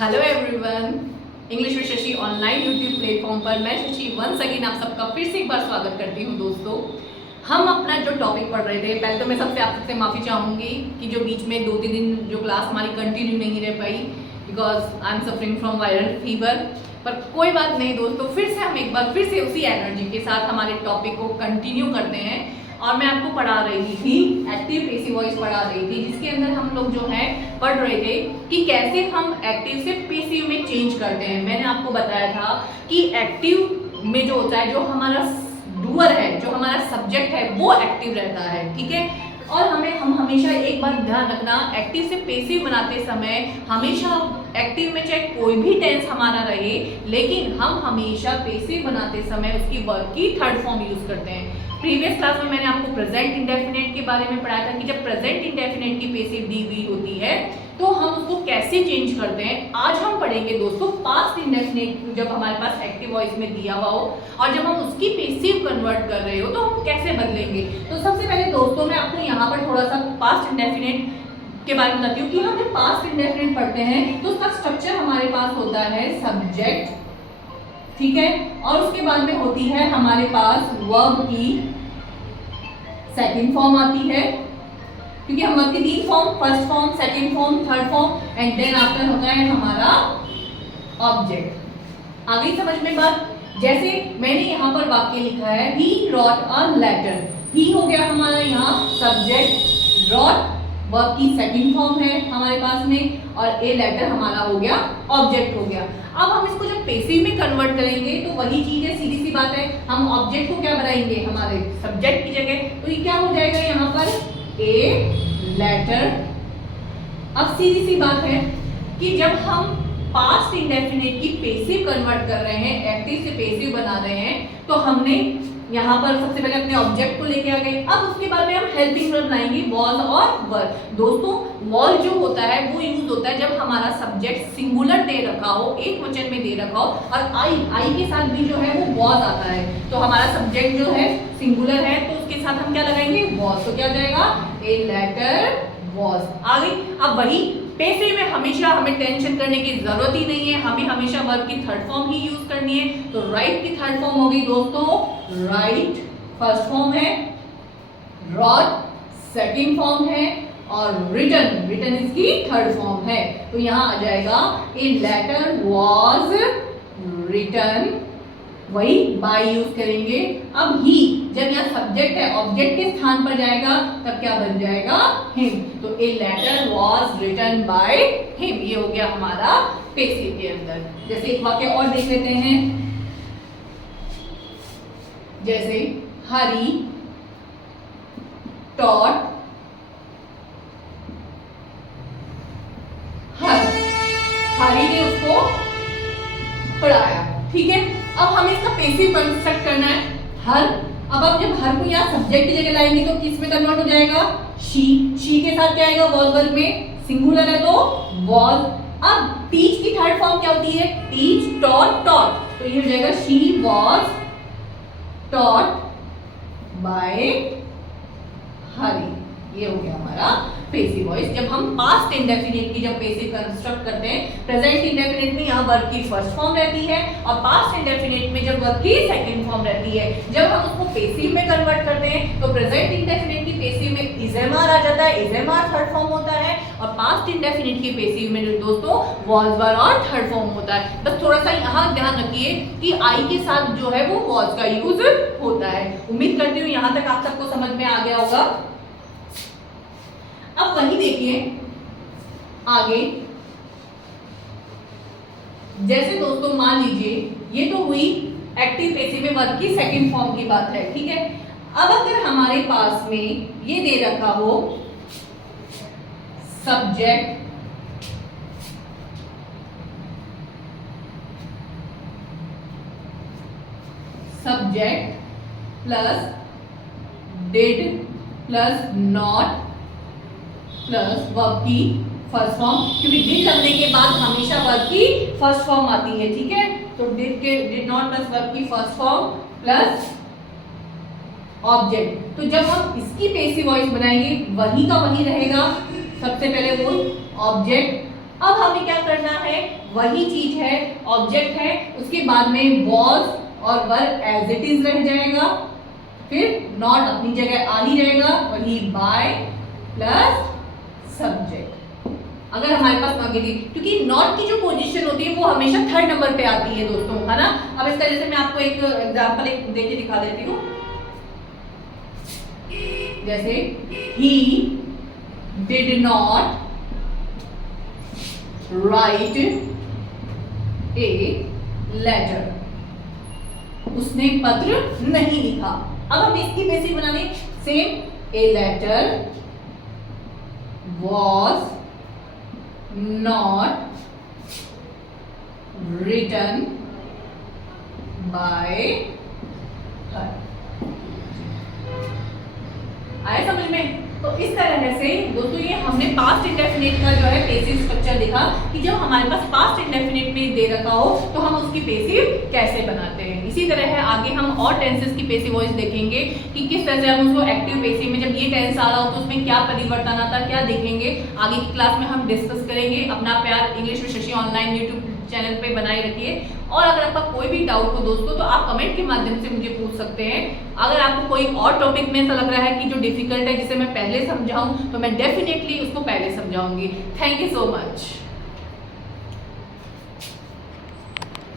Hello everyone, English with Shashi online YouTube platform पर मैं Shashi once again आप सबका फिर से एक बार स्वागत करती हूँ। दोस्तों, हम अपना जो टॉपिक पढ़ रहे थे, पहले तो मैं सबसे आप सबसे माफ़ी चाहूँगी कि जो बीच में 2-3 दिन जो क्लास हमारी कंटिन्यू नहीं रह पाई because I am suffering from viral fever. पर कोई बात नहीं दोस्तों, फिर से हम एक बार फिर से उसी एनर्जी के साथ हमारे टॉपिक को कंटिन्यू करते हैं। और मैं आपको पढ़ा रही थी एक्टिव पेसिव वॉइस पढ़ा रही थी, जिसके अंदर हम लोग जो है पढ़ रहे थे कि कैसे हम एक्टिव से पेसिव में चेंज करते हैं। मैंने आपको बताया था कि एक्टिव में जो होता है, जो हमारा डूअर है, जो हमारा सब्जेक्ट है, वो एक्टिव रहता है, ठीक है। और हम हमेशा एक बात ध्यान रखना, एक्टिव से पेसिव बनाते समय हमेशा एक्टिव में चाहे कोई भी टेंस हमारा रहे, लेकिन हम हमेशा पेसिव बनाते समय उसकी वर्ब की थर्ड फॉर्म यूज करते हैं। प्रीवियस क्लास में मैंने आपको प्रेजेंट इंडेफिनिट के बारे में पढ़ाया था कि जब प्रेजेंट इंडेफिनिट की पेसिव दी हुई होती है तो हम उसको कैसे चेंज करते हैं। आज हम पढ़ेंगे दोस्तों पास्ट इंडेफिनिट, जब हमारे पास एक्टिव वॉइस में दिया हुआ हो और जब हम उसकी पेसिव कन्वर्ट कर रहे हो तो हम कैसे बदलेंगे। तो सबसे पहले दोस्तों मैं आपको यहाँ पर थोड़ा सा पास्ट इंडेफिनिट के बारे में बताती हूँ कि हम जब पास्ट इंडेफिनिट पढ़ते हैं तो उसका स्ट्रक्चर हमारे पास होता है सब्जेक्ट, ठीक है, और उसके बाद में होती है हमारे पास वर्ब की सेकंड फॉर्म आती है, क्योंकि हम वर्ब की 3 form, first form, second form, third form and then after होता है हमारा ऑब्जेक्ट। आ गई समझ में बात। जैसे मैंने यहाँ पर वाक्य लिखा है ही रॉट अ लेटर, ही हो गया हमारा यहाँ सब्जेक्ट, रॉट वर्ब की सेकंड फॉर्म है हमारे पास में, और ए लेटर हमारा हो गया ऑब्जेक्ट हो गया। अब हम इसको जब पेसिव में कन्वर्ट करेंगे तो वही चीज है, सीधी सी बात है, हम ऑब्जेक्ट को क्या बनाएंगे हमारे सब्जेक्ट की जगह, तो ये क्या हो जाएगा यहाँ पर ए लेटर। अब सीधी सी बात है कि जब हम पास्ट इंडेफिनिट की पेसिव कन्वर्ट कर रहे हैं, एक्टिव से पेसिव बना रहे हैं, तो हमने यहाँ पर सबसे पहले अपने ऑब्जेक्ट को लेके आ गए। अब उसके बाद में हम हेल्पिंग वर्ब लाएंगे वॉज और वर। दोस्तों वॉल जो होता है वो यूज होता है जब हमारा सब्जेक्ट सिंगुलर दे रखा हो, एक वचन में दे रखा हो, और आई के साथ भी जो है वो वॉज आता है। तो हमारा सब्जेक्ट जो है सिंगुलर है तो उसके साथ हम क्या लगाएंगे वॉज, तो क्या जाएगा ए लेटर वॉज। आ गई। अब वही पेसिव में हमेशा हमें टेंशन करने की जरूरत ही नहीं है, हमें हमेशा वर्ब की थर्ड फॉर्म ही यूज करनी है। तो राइट की थर्ड फॉर्म हो गई दोस्तों राइट, फर्स्ट फॉर्म है, रॉट सेकंड फॉर्म है, और रिटन इसकी थर्ड फॉर्म है। तो यहाँ आ जाएगा ए लेटर वॉज रिटन, वही बाय यूज करेंगे। अब ही जब यहाँ सब्जेक्ट है, ऑब्जेक्ट के स्थान पर जाएगा तब क्या बन जाएगा हिम, तो a letter was written by him. ये हो गया हमारा पेसिव के अंदर। जैसे एक वाक्य और देख लेते हैं, जैसे हरी टॉट हर, हरी ने उसको पढ़ाया, ठीक है। अब हमें इसका पेसिव कंस्ट्रक्ट करना है हर। अब जब हर को यहाँ सब्जेक्ट की जगह लाएंगे तो किस में कन्वर्ट हो जाएगा शी के साथ क्या आएगा वॉज वर्ब में, सिंगुलर है तो वॉज। अब टीच की थर्ड फॉर्म क्या होती है टीच, टॉट, टॉट, तो ये हो जाएगा शी वॉज टॉट बाय हरी। ये हो गया हमारा पेसिव वॉइस। जब हम पास्ट इंडेफिनिट की जब पेसिव कंस्ट्रक्ट करते हैं, प्रेजेंट इंडेफिनिट में यहाँ वर्ब की फर्स्ट फॉर्म रहती है और पास्ट इंडेफिनिट में जब वर्ब की सेकंड फॉर्म रहती है। जब हम उसको पेसिव में कन्वर्ट करते हैं तो प्रेजेंट इंडेफिनिट की पेसिव में इजेमार आ जाता है, इजेमार थर्ड फॉर्म होता है, और पास्ट इंडेफिनिट की पेसिव में जो दोस्तों वॉज वर और थर्ड फॉर्म होता है। बस थोड़ा सा यहाँ ध्यान रखिए कि आई के साथ जो है वो वॉज का यूज होता है। उम्मीद करती हूँ यहाँ तक आप सबको समझ में आ गया होगा। अब वही देखिए आगे, जैसे दोस्तों मान लीजिए ये तो हुई एक्टिव पेसिव में वर्ब की सेकंड फॉर्म की बात है, ठीक है। अब अगर हमारे पास में ये दे रखा हो subject, subject plus did plus not plus verb की फर्स्ट फॉर्म, क्योंकि डिड लगने के बाद हमेशा वर्ब की फर्स्ट फॉर्म आती है, ठीक है। तो डिड नॉट प्लस वर्ब की फर्स्ट फॉर्म प्लस ऑब्जेक्ट। तो जब हम इसकी पेसिव वॉइस बनाएंगे वही का वही रहेगा, सबसे पहले वो ऑब्जेक्ट अब हमें क्या करना है, वही चीज है, ऑब्जेक्ट है, उसके बाद में was और were एज इट इज रह जाएगा, फिर नॉट अपनी जगह आ नहीं रहेगा, वही बाय प्लस सब्जेक्ट। अगर हमारे पास नेगेटिव, क्योंकि नॉट की जो पोजीशन होती है वो हमेशा थर्ड नंबर पे आती है दोस्तों, है ना। अब इसका जैसे मैं आपको एक एग्जांपल एक देके दिखा देती हूँ, जैसे he did not write a letter, उसने पत्र नहीं लिखा। अब हम इसकी बेसिक बनाने, same, a letter was not written by her। आया समझ में? तो इस तरह से दोस्तों ये हमने पास्ट इंडेफिनिट का जो है पेसिव स्ट्रक्चर देखा कि जब हमारे पास पास्ट इंडेफिनिट में दे रखा हो तो हम उसकी पेसिव कैसे बनाते हैं। इसी तरह है आगे हम और टेंसेस की पेसिव वॉइस देखेंगे कि किस तरह से हम उसको एक्टिव पेसिव में, जब ये टेंस आ रहा हो तो उसमें क्या परिवर्तन आता है, क्या देखेंगे, आगे की क्लास में हम डिस्कस करेंगे। अपना प्यार English with Shashi online YouTube channel पे बनाए रखिए। और अगर आपका कोई भी डाउट हो दोस्तों तो आप कमेंट के माध्यम से मुझे पूछ सकते हैं। अगर आपको कोई और टॉपिक में ऐसा लग रहा है कि जो डिफिकल्ट है जिसे मैं पहले समझाऊं तो मैं डेफिनेटली उसको पहले समझाऊंगी। Thank you so much.